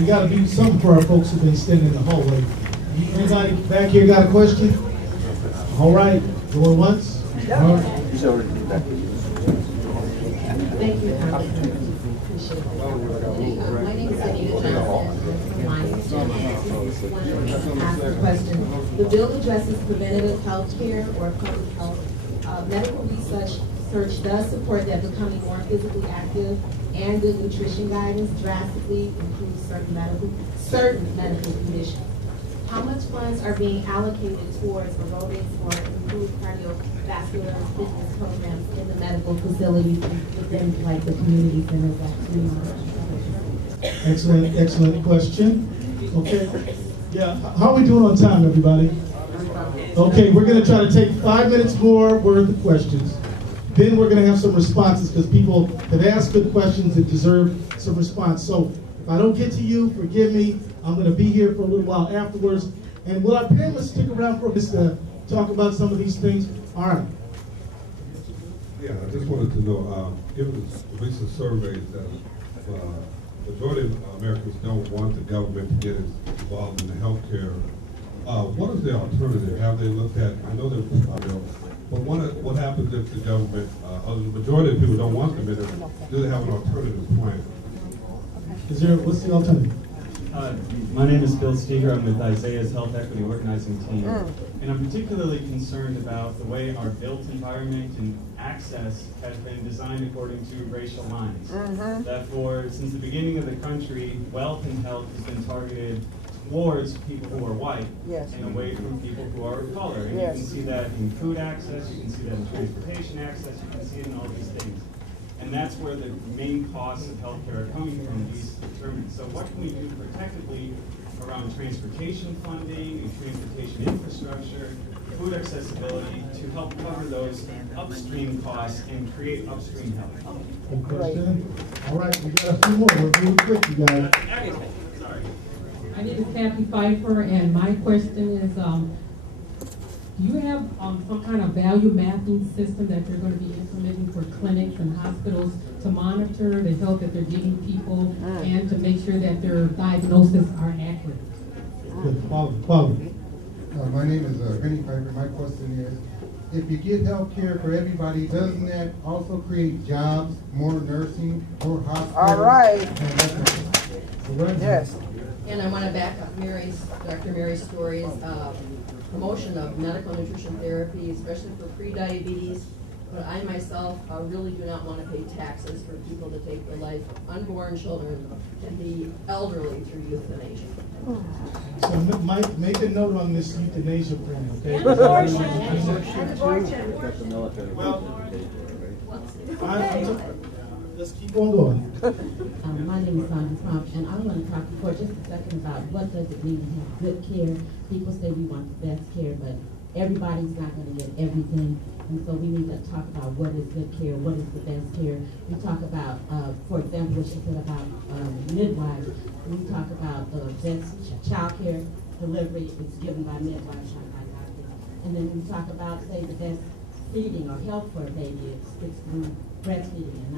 We got to do something for our folks who've been standing in the hallway. Anybody back here got a question? All right, going once? All right. Thank you. Appreciate it. My name is Anita Johnson. Ask a question. The bill addresses preventative health care or public health. Medical research does support that becoming more physically active and good nutrition guidance drastically improves certain medical conditions. How much funds are being allocated towards aerobics or improved cardiovascular fitness programs in the medical facilities within, like, the community centers? Excellent question. Okay. Yeah, how are we doing on time, everybody? Okay, we're going to try to take 5 minutes more worth of questions. Then we're going to have some responses because people have asked good questions that deserve some response. So if I don't get to you, forgive me. I'm going to be here for a little while afterwards. And will our panelists stick around for us to talk about some of these things? All right. Yeah, I just wanted to know, given the recent surveys that the majority of Americans don't want the government to get involved in the healthcare, what is the alternative? Have they looked at, I know that, but what happens if the government, the majority of people don't want them in it, do they have an alternative plan? What's the alternative? My name is Bill Steger. I'm with Isaiah's Health Equity Organizing Team. And I'm particularly concerned about the way our built environment and access has been designed according to racial lines. That since the beginning of the country, wealth and health has been targeted towards people who are white and away from people who are of color. And you can see that in food access, you can see that in transportation access, you can see it in all these things. And that's where the main costs of healthcare are coming from, these determinants. So what can we do protectively around transportation funding and transportation infrastructure, food accessibility, to help cover those upstream costs and create upstream health? Good question. All right, we got a few more. We're moving quick, you guys. Sorry. My name is Kathy Pfeiffer, and my question is, do you have some kind of value mapping system that you're going to be implementing for clinics and hospitals to monitor the health that they're giving people and to make sure that their diagnoses are accurate? Good. Quality. My name is Benny Pfeiffer. My question is, if you get health care for everybody, doesn't that also create jobs, more nursing, more hospitals? All right. Yes. And I want to back up Dr. Mary Story's promotion of medical nutrition therapy, especially for pre-diabetes. But I myself really do not want to pay taxes for people to take the life of unborn children and the elderly through euthanasia. So Mike, make a note on this euthanasia plan, okay? And abortion. Well, let's keep on going. My name is Sandra Trump, and I want to talk for just a second about what does it mean to have good care. People say we want the best care, but everybody's not going to get everything. And so we need to talk about what is good care, what is the best care. We talk about, for example, what she said about midwives. We talk about the best child care delivery is given by midwives, not by doctors. And then we talk about, say, the best feeding or health for a baby. It's through breastfeeding and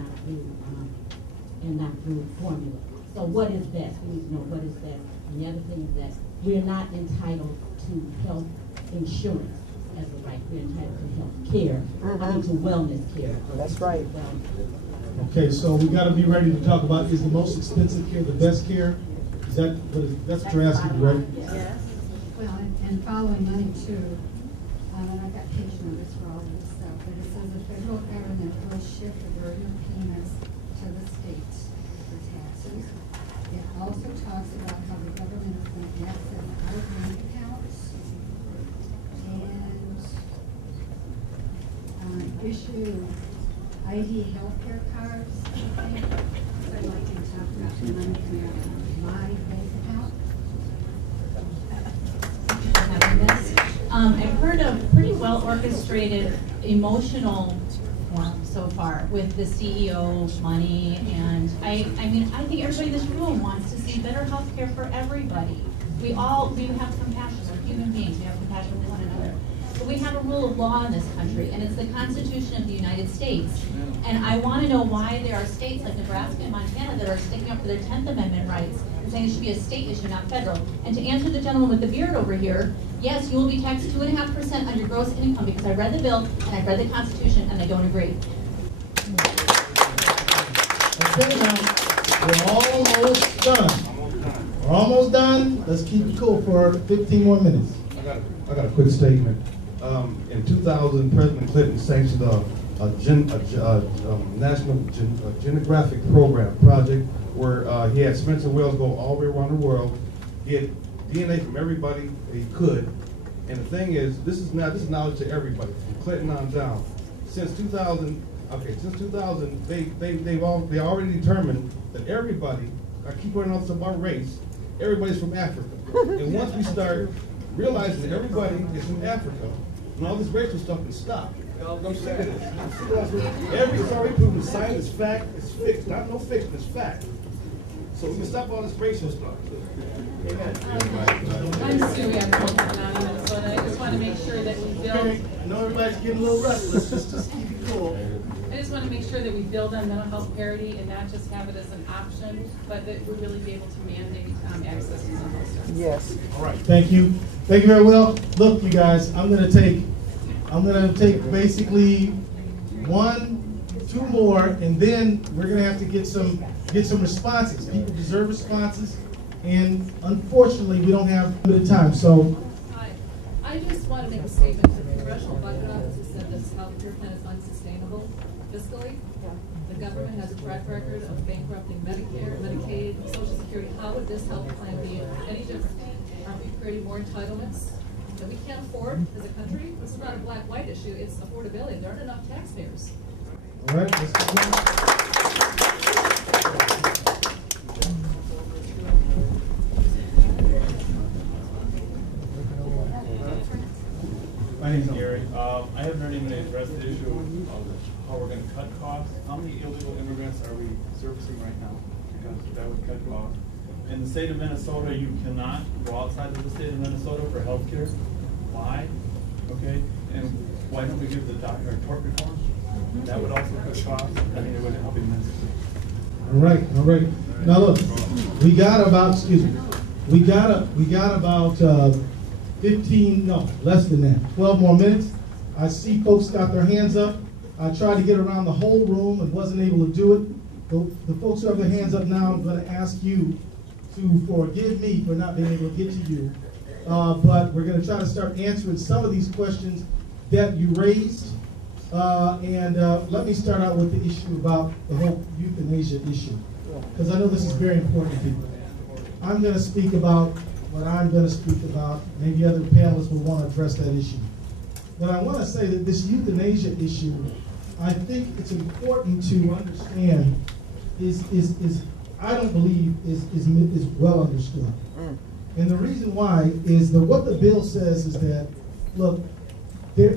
not through formula. So what is best? We need to know what is best. And the other thing is that we're not entitled to health insurance as a right. We're entitled to health care, to wellness care. That's right. Okay, so we got to be ready to talk about, is the most expensive care the best care? Is that that's what you're asking, right? Yes. Well, and following money too. I've got page numbers for all of this stuff, but it says the federal government will shift the burden of payments to the states for taxes. It also talks about how the government is going to access out-of-bank accounts and issue ID healthcare cards, I think. So I'd like to talk about the money coming out of my bank account. I've heard of pretty well orchestrated emotional form so far with the CEO money, and I mean I think everybody in this room wants to see better health care for everybody. We have compassion, we're human beings, we have compassion for one another. But we have a rule of law in this country, and it's the Constitution of the United States. And I want to know why there are states like Nebraska and Montana that are sticking up for their 10th Amendment rights, and saying it should be a state issue, not federal. And to answer the gentleman with the beard over here, yes, you will be taxed 2.5% on your gross income because I read the bill and I've read the Constitution and I don't agree. Okay, now, we're almost done. We're almost done. Let's keep it cool for 15 more minutes. I got a quick statement. In 2000, President Clinton sanctioned a national genographic program project where he had Spencer Wells go all the way around the world, get DNA from everybody that he could. And the thing is, this is knowledge to everybody, from Clinton on down. Since 2000, they already determined that everybody, I keep putting on this about race, everybody's from Africa. And once we start realizing that everybody is from Africa, and all this racial stuff can stop. I'm sick of this. Everything's already proven. Science is fact, it's fixed. Not no fiction, it's fact. So we can stop all this racial stuff. Amen. I'm Sue, I'm from Minnesota. I just want to make sure that we build. I know everybody's getting a little restless. Just keep it cool. I just want to make sure that we build on mental health parity and not just have it as an option, but that we really be able to mandate access to mental health services. Yes. All right. Thank you. Thank you very well. Look, you guys, I'm gonna take basically 1, 2 more, and then we're gonna have to get some responses. People deserve responses, and unfortunately, we don't have a bit of time. So, I just want to make a statement. The Congressional Budget Office has said this health care plan is unsustainable fiscally. The government has a track record of bankrupting Medicare, Medicaid, Social Security. How would this health plan be any different? Aren't we creating more entitlements that we can't afford as a country? This is not a black-white issue. It's affordability. There aren't enough taxpayers. all right. Let's My name is Gary. I haven't heard anybody address the issue of how we're going to cut costs. How many illegal immigrants are we servicing right now? Because that would cut costs. In the state of Minnesota, you cannot go outside of the state of Minnesota for health care. Why? Okay. And why don't we give the doctor tort reform? That would also cut costs. I mean, it would help immensely. All right, all right. Now look, we got about 15, no, less than that, 12 more minutes. I see folks got their hands up. I tried to get around the whole room and wasn't able to do it. The folks who have their hands up now, I'm going to ask you to forgive me for not being able to get to you. But we're going to try to start answering some of these questions that you raised. Let me start out with the issue about the whole euthanasia issue, because I know this is very important to people. I'm going to speak about what I'm going to speak about. Maybe other panelists will want to address that issue. But I want to say that this euthanasia issue, I think it's important to understand I don't believe is well understood. And the reason why is that what the bill says is that, look, we're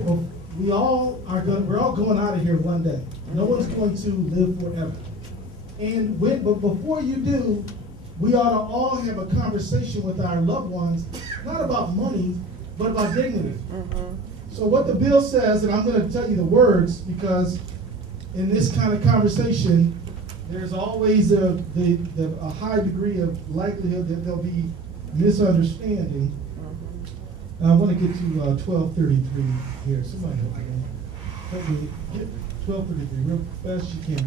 all going out of here one day. No one's going to live forever. But before you do, we ought to all have a conversation with our loved ones, not about money, but about dignity. So what the bill says, and I'm going to tell you the words, because in this kind of conversation, there's always a high degree of likelihood that there'll be misunderstanding. I want to get to 1233 here. Somebody help me get 1233 real fast as you can.